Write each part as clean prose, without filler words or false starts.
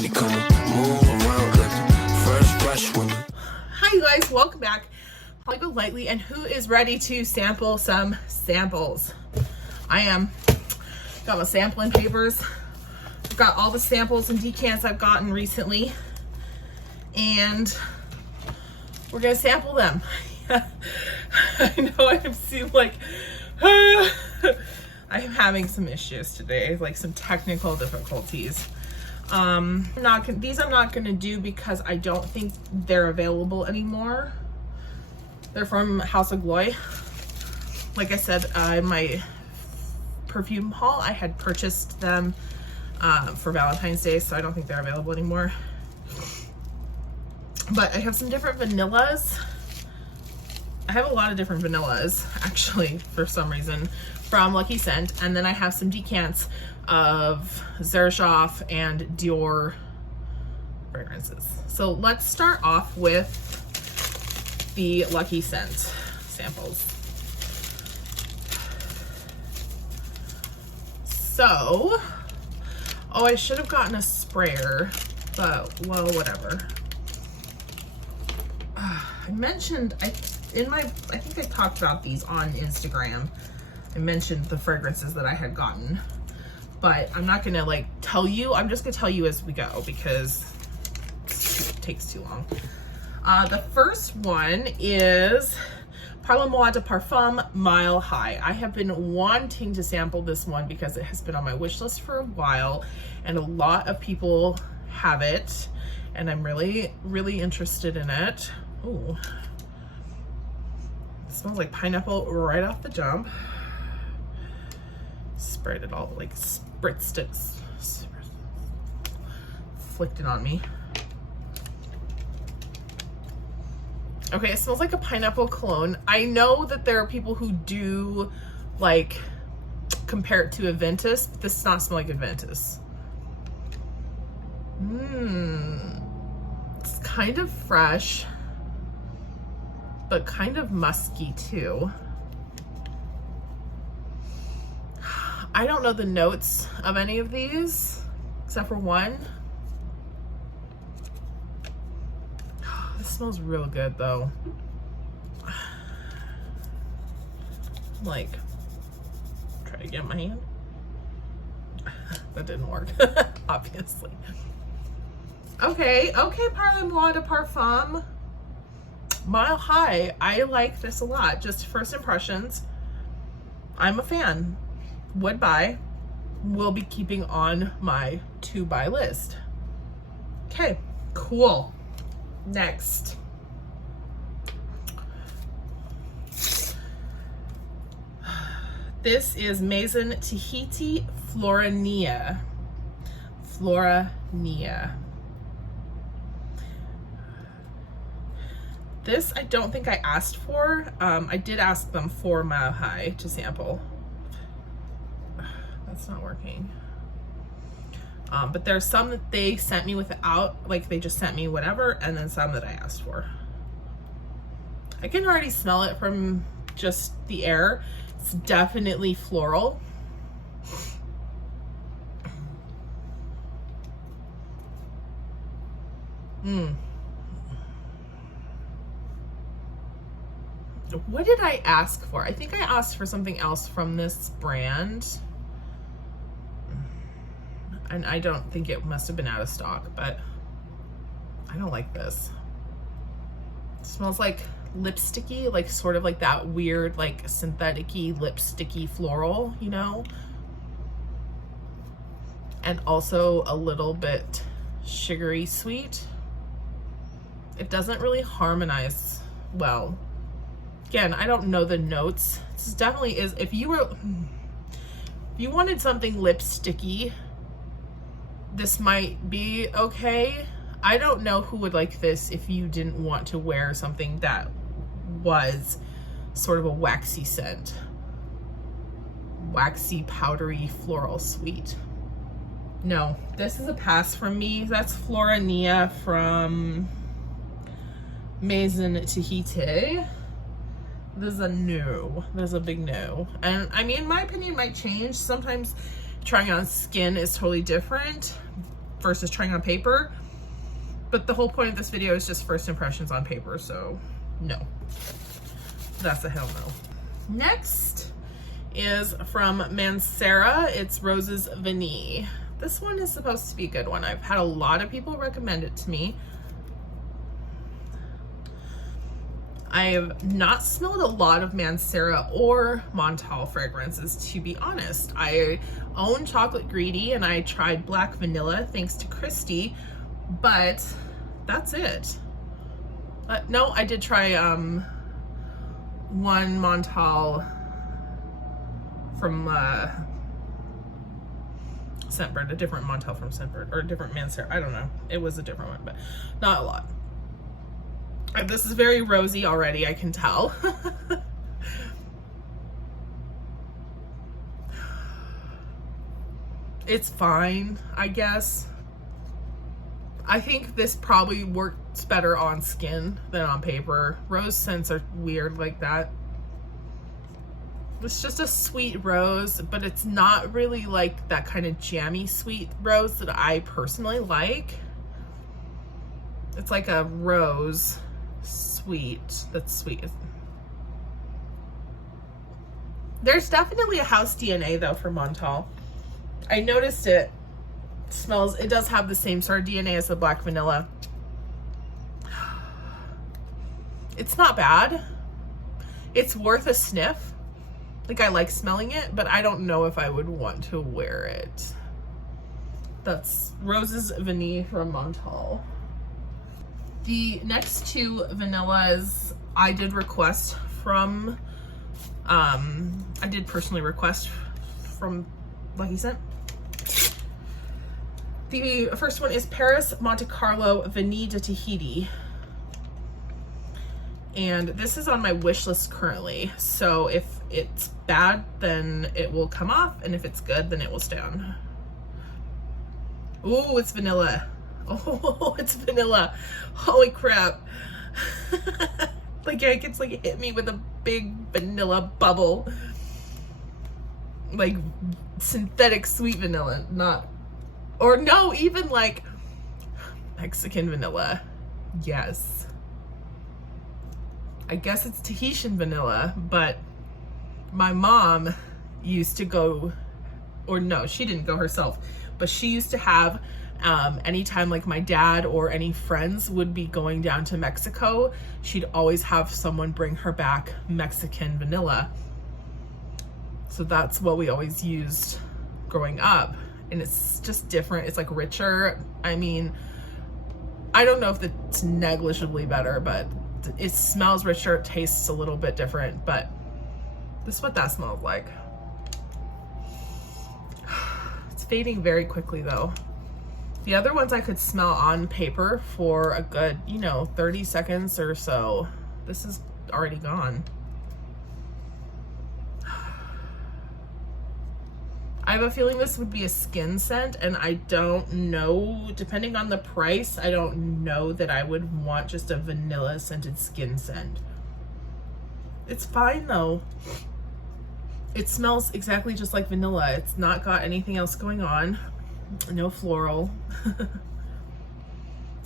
money come move around like the first brush when you... Hi you guys, welcome back. I'll go lightly, and who is ready to sample some samples? I am. Got my sampling papers. I've got all the samples and decants I've gotten recently, and we're gonna sample them. I know I seem like I'm having some issues today, like some technical difficulties. These I'm not gonna do because I don't think they're available anymore. They're from House of Gloy. Like I said, in my perfume haul, I had purchased them for Valentine's Day, so I don't think they're available anymore. But I have some different vanillas. I have a lot of different vanillas, actually, for some reason, from Lucky Scent. And then I have some decants of Xerjoff and Dior fragrances. So let's start off with the Lucky Scent samples. So, oh, I should have gotten a sprayer, but well, whatever. I mentioned, I think I talked about these on Instagram. I mentioned the fragrances that I had gotten, but I'm not gonna like tell you. I'm just gonna tell you as we go because it takes too long. The first one is Parle de Parfum Mile High. I have been wanting to sample this one because it has been on my wish list for a while, and a lot of people have it, and I'm really, really interested in it. Ooh. It smells like pineapple right off the jump. Sprayed it all, like spritzed it, flicked it on me. Okay, it smells like a pineapple cologne. I know that there are people who do like compare it to Aventus, but this does not smell like Aventus. It's kind of fresh, but kind of musky too. I don't know the notes of any of these, except for one. This smells real good though. Like, try to get my hand. That didn't work, obviously. Okay, Parle de Parfum Mile High. I like this a lot. Just first impressions, I'm a fan. Would buy, will be keeping on my to buy list. Okay, cool. Next. This is Maison Tahiti Floranilla. Floranilla. This I don't think I asked for. I did ask them for Mile High to sample. That's not working. But there's some that they sent me without, like they just sent me whatever, and then some that I asked for. I can already smell it from just the air. It's definitely floral. What did I ask for? I think I asked for something else from this brand. And I don't think it must have been out of stock, but I don't like this. It smells like lipsticky, like sort of like that weird, like synthetic-y, lipsticky floral, you know? And also a little bit sugary sweet. It doesn't really harmonize well. Again, I don't know the notes. This definitely is, if you wanted something lipsticky, this might be okay. I don't know who would like this if you didn't want to wear something that was sort of a waxy scent. Waxy, powdery, floral sweet. No, this is a pass from me. That's Floranilla from Maison Tahiti. This is a no. There's a big no. And I mean, my opinion might change. Sometimes trying on skin is totally different, versus trying on paper. But the whole point of this video is just first impressions on paper, so no. That's a hell no. Next is from Mancera. It's Roses Vanille. This one is supposed to be a good one. I've had a lot of people recommend it to me. I have not smelled a lot of Mancera or Montalmancer fragrances, to be honest. I own Chocolate Greedy and I tried Black Vanilla thanks to Christy, but that's it. No, I did try one Montalmancer from Scentbird, a different Montalmancer from Scentbird, or a different Mancera. I don't know. It was a different one, but not a lot. This is very rosy already, I can tell. It's fine, I guess. I think this probably works better on skin than on paper. Rose scents are weird like that. It's just a sweet rose, but it's not really like that kind of jammy sweet rose that I personally like. It's like a rose sweet that's sweet. There's definitely a house DNA though for Montalmancer. I noticed it smells, it does have the same sort of DNA as the Black Vanilla. It's not bad. It's worth a sniff. Like, I like smelling it, but I don't know if I would want to wear it. That's Roses Vanille from Montalmancer. The next two vanillas I did request from, I did personally request from Lucky Scent. The first one is Perris Monte Carlo Vanille de Tahiti. And this is on my wish list currently. So if it's bad, then it will come off. And if it's good, then it will stay on. Ooh, it's vanilla. Oh, it's vanilla. Holy crap. Like, it's like it hit me with a big vanilla bubble. Like synthetic sweet vanilla, not, or no, even like Mexican vanilla. Yes. I guess it's Tahitian vanilla, but my mom used to go, or no, she didn't go herself, but she used to have, anytime like my dad or any friends would be going down to Mexico, she'd always have someone bring her back Mexican vanilla. So that's what we always used growing up. And it's just different. It's like richer. I mean, I don't know if it's negligibly better, but it smells richer. It tastes a little bit different, but this is what that smells like. It's fading very quickly though. The other ones I could smell on paper for a good, 30 seconds or so. This is already gone. I have a feeling this would be a skin scent, and I don't know, depending on the price, I don't know that I would want just a vanilla scented skin scent. It's fine though. It smells exactly just like vanilla. It's not got anything else going on. No floral.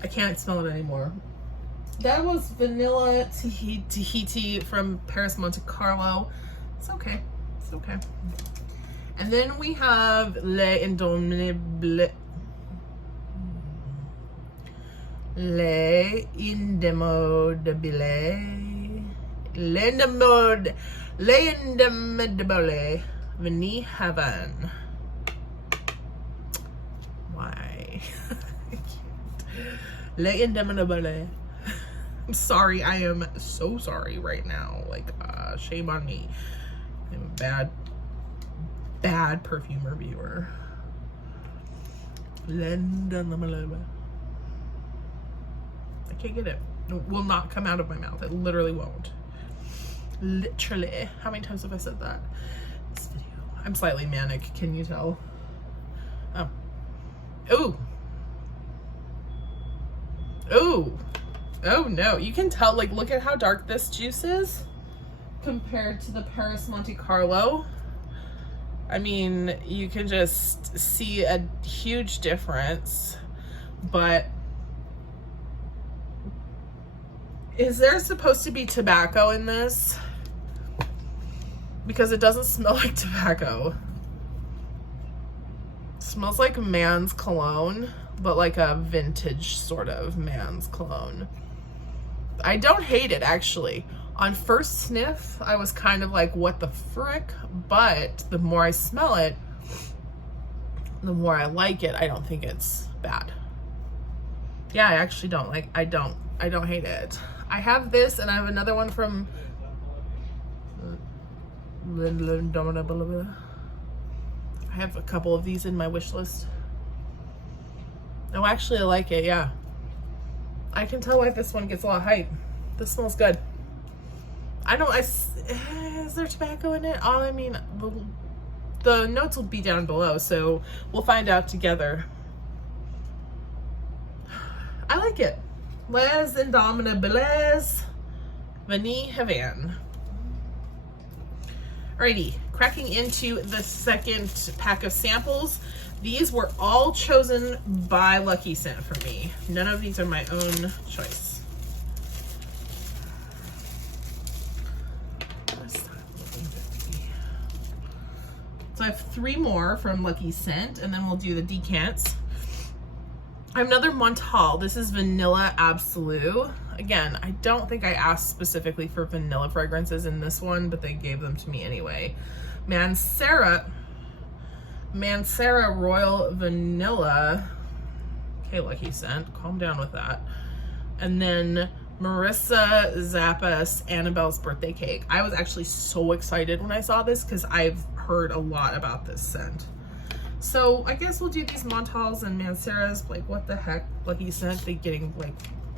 I can't smell it anymore. That was Vanilla Tahiti from Paris Monte Carlo. It's okay. It's okay. And then we have Les Indomables. Les Indemodables. Les Indemodables. Vanille Havane. Why? I can't. Les Indemodables. I'm sorry. I am so sorry right now. Like, shame on me. I'm a bad perfume reviewer. I can't get it. It will not come out of my mouth. It literally won't. Literally. How many times have I said that? This video. I'm slightly manic. Can you tell? Oh. Ooh. Ooh. Oh no. You can tell. Like, look at how dark this juice is compared to the Paris Monte Carlo. I mean, you can just see a huge difference. but is there supposed to be tobacco in this? Because it doesn't smell like tobacco. It smells like man's cologne, but like a vintage sort of man's cologne. I don't hate it, actually. On first sniff, I was kind of like, what the frick? But the more I smell it, the more I like it. I don't think it's bad. Yeah, I actually don't like, I don't hate it. I have this, and I have another one from I have a couple of these in my wish list. Oh, actually, I like it, yeah. I can tell why this one gets a lot of hype. This smells good. Is there tobacco in it? Oh, I mean, the notes will be down below, so we'll find out together. I like it. Les Indominables Vanille Havane. Alrighty, cracking into the second pack of samples. These were all chosen by Lucky Scent for me. None of these are my own choice. So I have 3 more from Lucky Scent, and then we'll do the decants. I have another Montalmancer. This is Vanilla Absolute. Again, I don't think I asked specifically for vanilla fragrances in this one, but they gave them to me anyway. Mancera Royal Vanilla. Okay, Lucky Scent, calm down with that. And then Marissa Zappa's Annabelle's Birthday Cake. I was actually so excited when I saw this because I've heard a lot about this scent. So I guess we'll do these Montals and Manceras. Like, what the heck? Lucky Scent, they getting like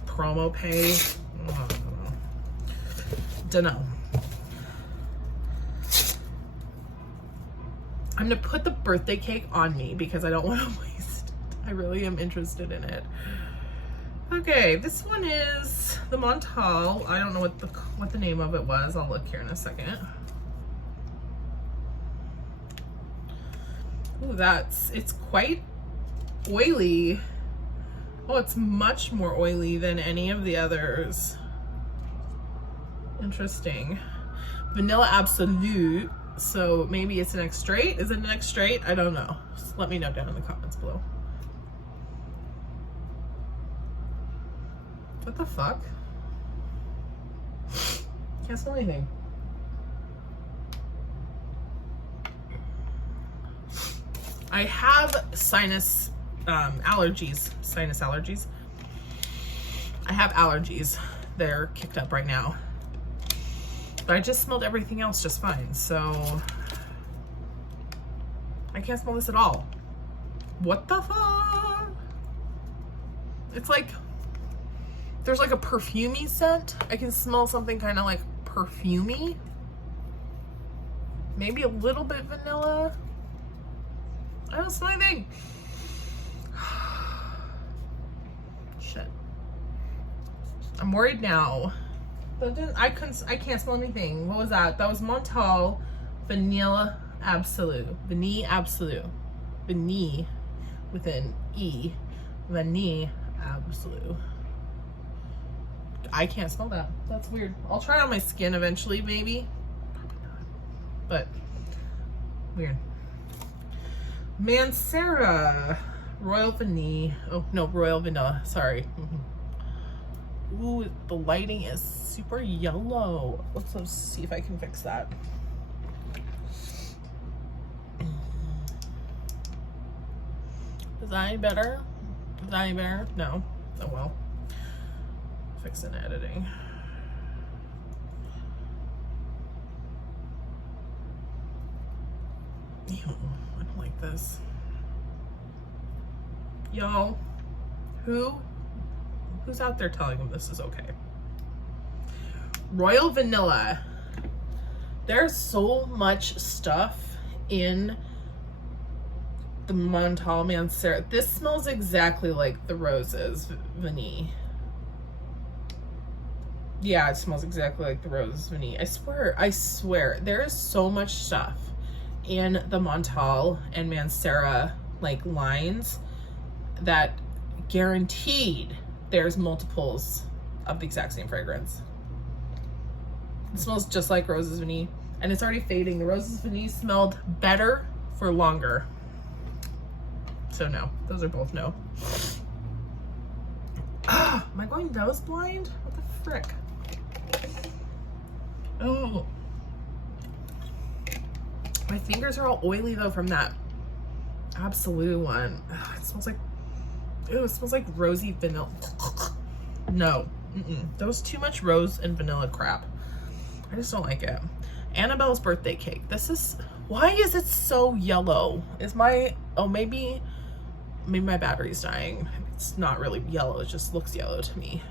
promo pay. Dunno. I'm gonna put the birthday cake on me because I don't want to waste it. I really am interested in it. Okay, this one is the Montal. I don't know what the name of it was. I'll look here in a second. Ooh, it's quite oily. Oh, it's much more oily than any of the others. Interesting. Vanilla Absolute. So maybe it's an extrait. Is it an extrait? I don't know. Just let me know down in the comments below. What the fuck? Can't smell anything. I have sinus allergies. Sinus allergies. I have allergies. They're kicked up right now. But I just smelled everything else just fine, so I can't smell this at all. What the fuck? It's like there's like a perfumey scent. I can smell something kind of like perfumey. Maybe a little bit vanilla. I don't smell anything. Shit. I'm worried now. I can't smell anything. What was that? That was Montal Vanilla Absolute. Vanille Absolute. Vanille with an E. Vanille Absolute. I can't smell that. That's weird. I'll try it on my skin eventually, maybe. Probably not. But weird. Mancera Royal Vanille. Oh no, Royal Vanilla. Sorry. Ooh, the lighting is super yellow. Let's see if I can fix that. Is that any better? Is that any better? No. Oh well. Fix in editing. Ew, I don't like this. Y'all, who's out there telling them this is okay? Royal Vanilla. There's so much stuff in the Montalmancer. This smells exactly like the roses vanille. Yeah, it smells exactly like the roses vanille. I swear, there is so much stuff in the Montal and Mancera like lines that guaranteed there's multiples of the exact same fragrance. It smells just like Roses Vanille, and it's already fading. The Roses Vanille smelled better for longer. So no, those are both no. Am I going nose blind? What the frick? Oh. My fingers are all oily though from that Absolute one. It smells like, ew, it smells like rosy vanilla. No, that was too much rose and vanilla crap. I just don't like it. Annabelle's birthday cake. This is, why is it so yellow? Is my, oh, maybe my battery's dying. It's not really yellow, it just looks yellow to me.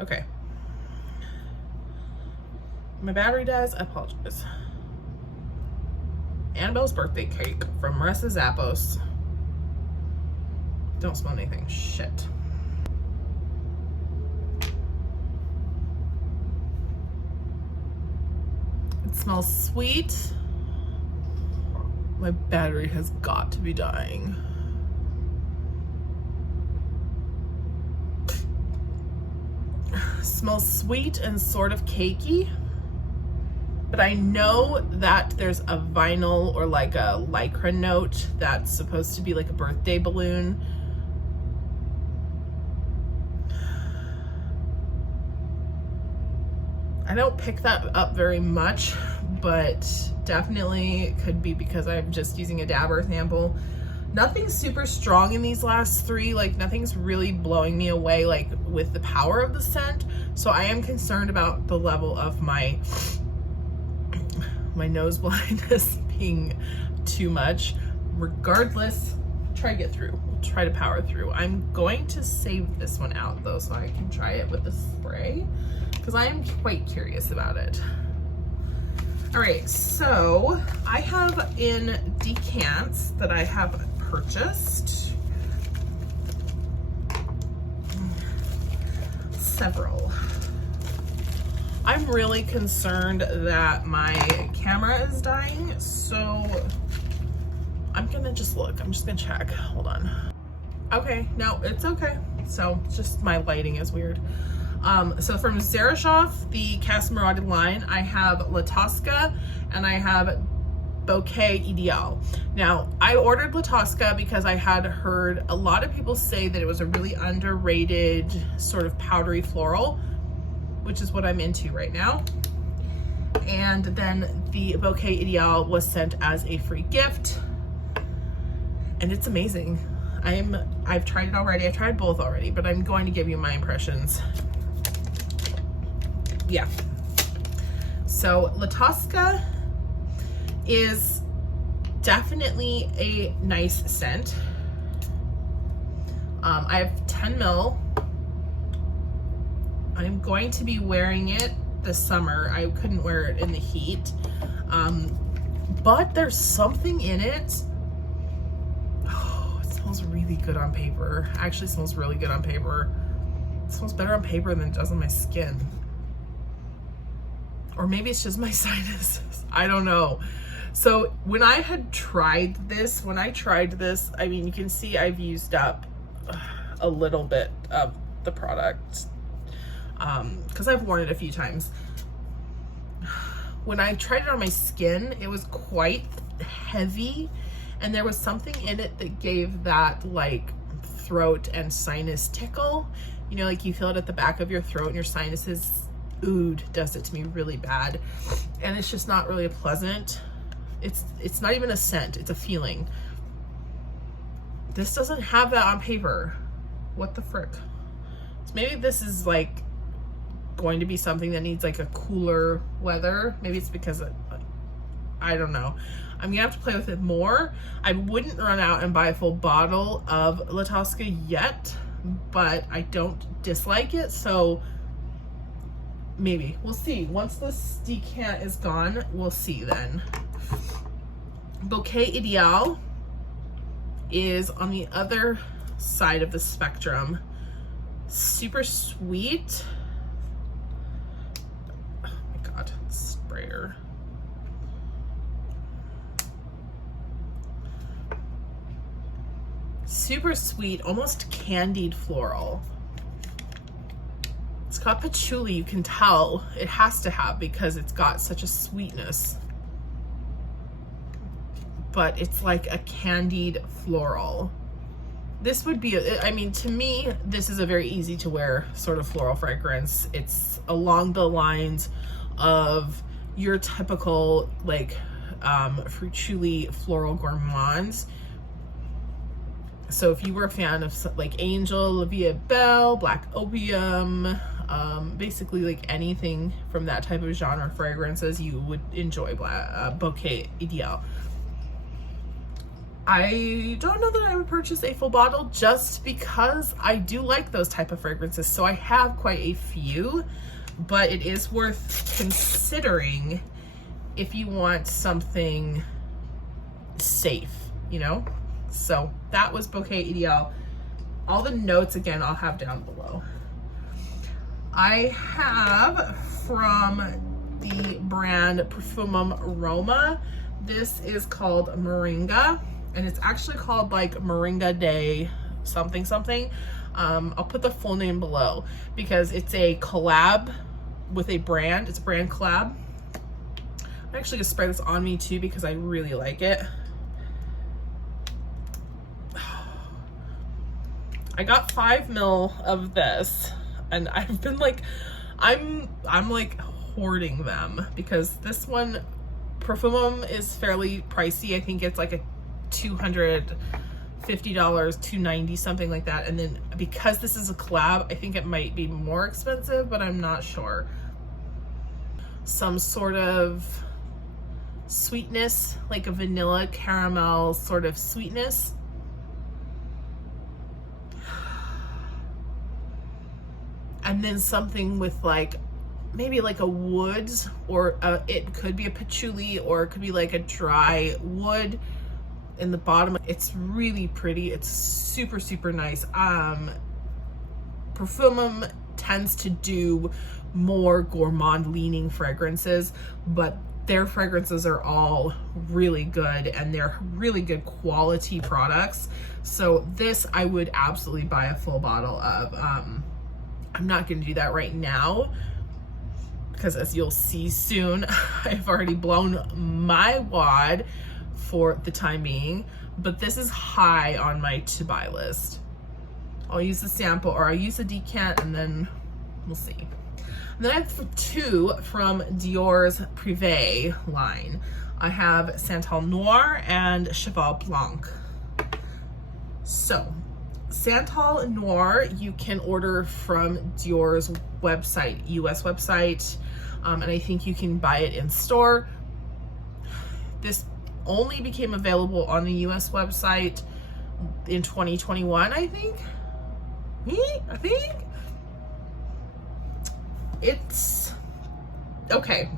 Okay. My battery dies, I apologize. Annabelle's birthday cake from Marissa Zappos. Don't smell anything, shit. It smells sweet. My battery has got to be dying. Smells sweet and sort of cakey. But I know that there's a vinyl or like a lycra note that's supposed to be like a birthday balloon. I don't pick that up very much, but definitely could be because I'm just using a dabber sample. Nothing's super strong in these last three, like nothing's really blowing me away like with the power of the scent. So I am concerned about the level of my nose blindness being too much. Regardless, try to get through. We'll try to power through. I'm going to save this one out though so I can try it with the spray because I am quite curious about it. All right, so I have in decants that I have purchased several. I'm really concerned that my camera is dying, so I'm gonna just look. I'm just gonna check. Hold on. Okay, no, it's okay. So just my lighting is weird. So from Xeroshoff, the Casmarade line, I have La Tosca and I have Bouquet Ideal. Now, I ordered La Tosca because I had heard a lot of people say that it was a really underrated sort of powdery floral, which is what I'm into right now. And then the Bouquet Ideal was sent as a free gift. And it's amazing. I've tried it already. I tried both already, but I'm going to give you my impressions. Yeah. So La Tosca is definitely a nice scent. I have 10 ml. I'm going to be wearing it this summer. I couldn't wear it in the heat. But there's something in it. Oh, it smells really good on paper. Actually smells really good on paper. It smells better on paper than it does on my skin. Or maybe it's just my sinuses. I don't know. So when I had tried this, I mean, you can see I've used up a little bit of the product. Because I've worn it a few times. When I tried it on my skin, it was quite heavy, and there was something in it that gave that like throat and sinus tickle. You know, like you feel it at the back of your throat and your sinuses, ood does it to me really bad. And it's just not really pleasant. It's not even a scent, it's a feeling. This doesn't have that on paper. What the frick? So maybe this is like going to be something that needs like a cooler weather. Maybe it's because I don't know. I'm gonna have to play with it more. I wouldn't run out and buy a full bottle of La Tosca yet, but I don't dislike it, so maybe we'll see. Once this decant is gone, we'll see then. Bouquet Ideal is on the other side of the spectrum. Super sweet. Oh my god, sprayer. super sweet, almost candied floral. It's got patchouli, you can tell it has to have because it's got such a sweetness. But it's like a candied floral. This would be, I mean, to me, this is a very easy to wear sort of floral fragrance. It's along the lines of your typical like fruit floral gourmands. So if you were a fan of like Angel, La Vie est Belle, Black Opium, basically like anything from that type of genre fragrances, you would enjoy Bouquet Ideal. I don't know that I would purchase a full bottle just because I do like those type of fragrances. So I have quite a few, but it is worth considering if you want something safe, you know? So that was Bouquet Ideal. All the notes, again, I'll have down below. I have from the brand Parfum Aroma. This is called Moringa, and it's actually called like Moringa de something something. I'll put the full name below because it's a collab with a brand. It's a brand collab. I'm actually gonna spray this on me too because I really like it. I got 5 ml of this, and I've been like, I'm like hoarding them because this one, Parfum, is fairly pricey. I think it's like a $250, $290, something like that. And then because this is a collab, I think it might be more expensive, but I'm not sure. Some sort of sweetness, like a vanilla caramel sort of sweetness. And then something with like, maybe like a woods, or it could be a patchouli, or it could be like a dry wood in the bottom. It's really pretty. It's super, super nice. Parfum tends to do more gourmand leaning fragrances, but their fragrances are all really good and they're really good quality products. So this I would absolutely buy a full bottle of. I'm not going to do that right now because, as you'll see soon, I've already blown my wad for the time being, but this is high on my to buy list. I'll use the sample, or I'll use a decant, and then we'll see. And then I have 2 from Dior's Privé line. I have Santal Noir and Cheval Blanc. So Santal Noir you can order from Dior's website, US website, and I think you can buy it in store. This only became available on the US website in 2021, I think. I think it's okay.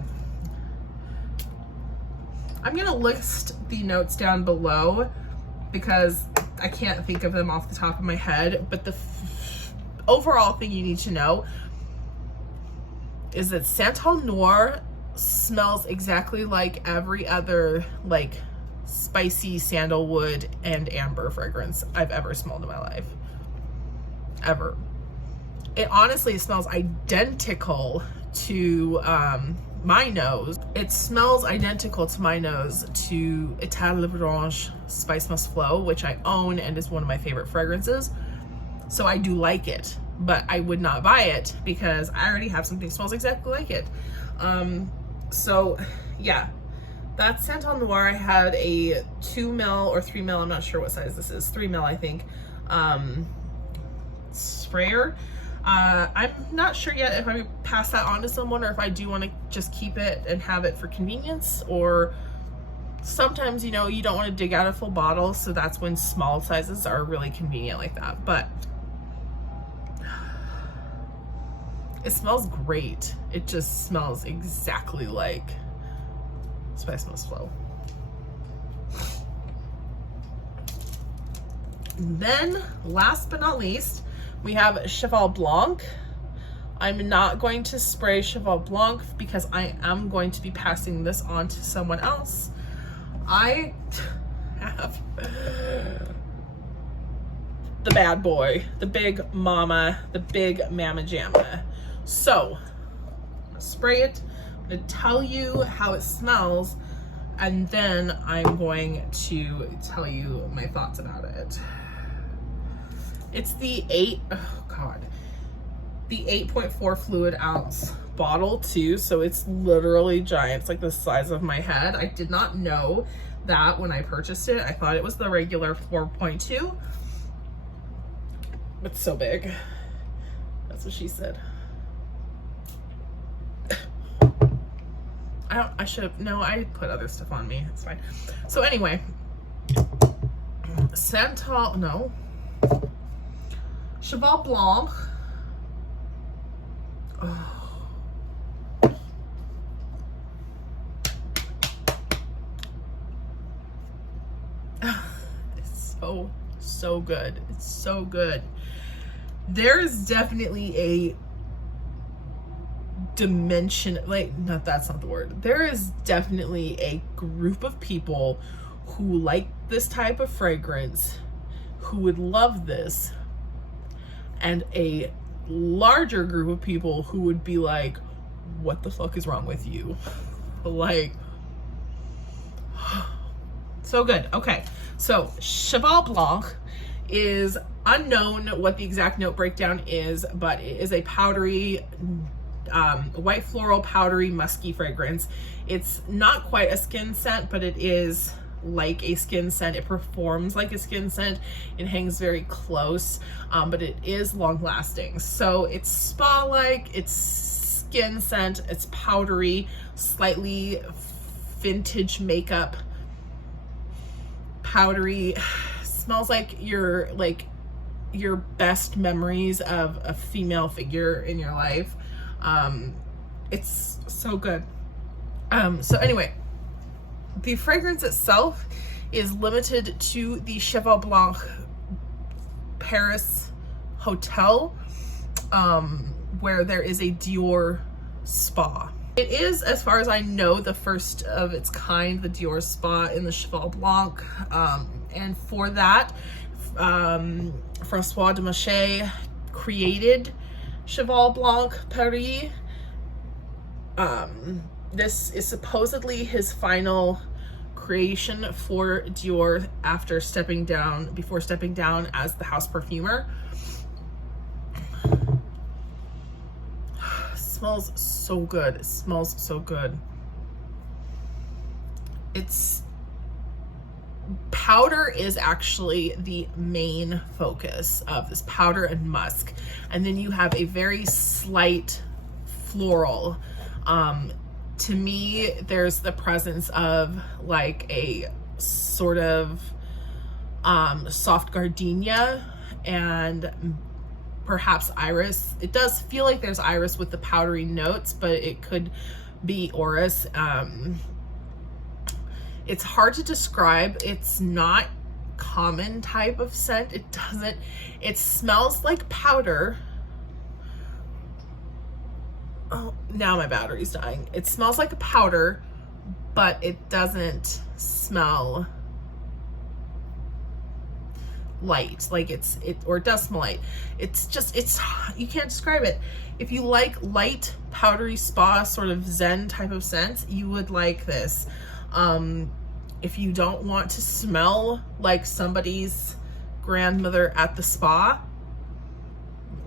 I'm gonna list the notes down below because I can't think of them off the top of my head, but the overall thing you need to know is that Santal Noir smells exactly like every other like spicy sandalwood and amber fragrance I've ever smelled in my life. Ever. It honestly smells identical to my nose. It smells identical to my nose to État Le Blanche Spice Must Flow, which I own and is one of my favorite fragrances. So I do like it, but I would not buy it because I already have something that smells exactly like it. So yeah, that's Santal Noir. I had a 2 ml or 3 ml, I'm not sure what size this is, 3 ml I think, sprayer. I'm not sure yet if I pass that on to someone or if I do want to just keep it and have it for convenience, or sometimes, you know, you don't want to dig out a full bottle, so that's when small sizes are really convenient like that. But it smells great. It just smells exactly like Spice Must Flow. And then last but not least, we have Cheval Blanc. I'm not going to spray Cheval Blanc because I am going to be passing this on to someone else. I have the bad boy, the big mama, the big mamma jamma. So spray it. I'm going to tell you how it smells, and then I'm going to tell you my thoughts about it. It's the 8.4 fluid ounce bottle too, so it's literally giant. It's like the size of my head. I did not know that when I purchased it. I thought it was the regular 4.2. It's so big. That's what she said. I should have, no, I put other stuff on me. It's fine. So anyway, Cheval Blanc. Oh. It's so good. It's so good. There's definitely a dimension, like, that's not the word. There is definitely a group of people who like this type of fragrance, who would love this, and a larger group of people who would be like, what the fuck is wrong with you? Like, so good. Okay, so Cheval Blanc is unknown what the exact note breakdown is, but it is a powdery, white floral, powdery, musky fragrance. It's not quite a skin scent, but it is like a skin scent. It performs like a skin scent. It hangs very close, but it is long lasting. So it's spa-like, it's skin scent, it's powdery, slightly vintage makeup, powdery, smells like your best memories of a female figure in your life. It's so good. So anyway, the fragrance itself is limited to the Cheval Blanc Paris hotel, where there is a Dior spa. It is, as far as I know, the first of its kind, the Dior spa in the Cheval Blanc. And for that, François de Maché created Cheval Blanc Perris. This is supposedly his final creation for Dior before stepping down as the house perfumer. Smells so good. It smells so good. It's powder is actually the main focus of this, powder and musk, and then you have a very slight floral. To me, there's the presence of like a sort of soft gardenia and perhaps iris. It does feel like there's iris with the powdery notes, but it could be orris. It's hard to describe. It's not common type of scent. It smells like powder. Oh, now my battery's dying. It smells like a powder, but it doesn't smell light. Like it does smell light. It's you can't describe it. If you like light, powdery spa, sort of zen type of scent, you would like this. If you don't want to smell like somebody's grandmother at the spa,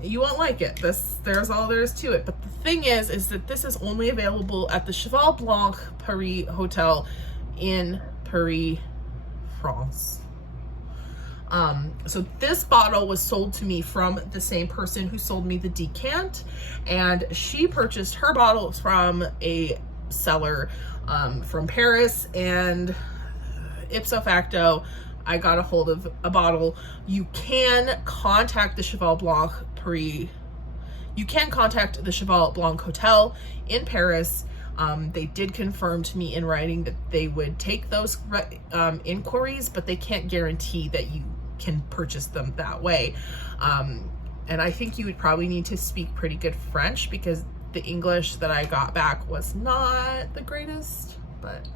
you won't like it. There's all there is to it. But the thing is that this is only available at the Cheval Blanc Paris Hotel in Paris, France. So this bottle was sold to me from the same person who sold me the decant, and she purchased her bottles from a seller from Paris, and ipso facto, I got a hold of a bottle. You can contact the Cheval Blanc Paris. You can contact the Cheval Blanc Hotel in Paris. They did confirm to me in writing that they would take those inquiries, but they can't guarantee that you can purchase them that way. And I think you would probably need to speak pretty good French, because the English that I got back was not the greatest, but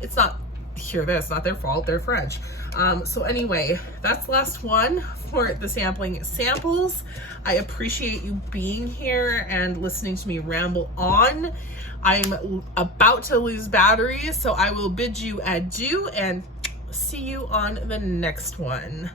it's not hear this, not their fault, they're French. So anyway, that's the last one for the sampling samples. I appreciate you being here and listening to me ramble on. I'm about to lose batteries, so I will bid you adieu and see you on the next one.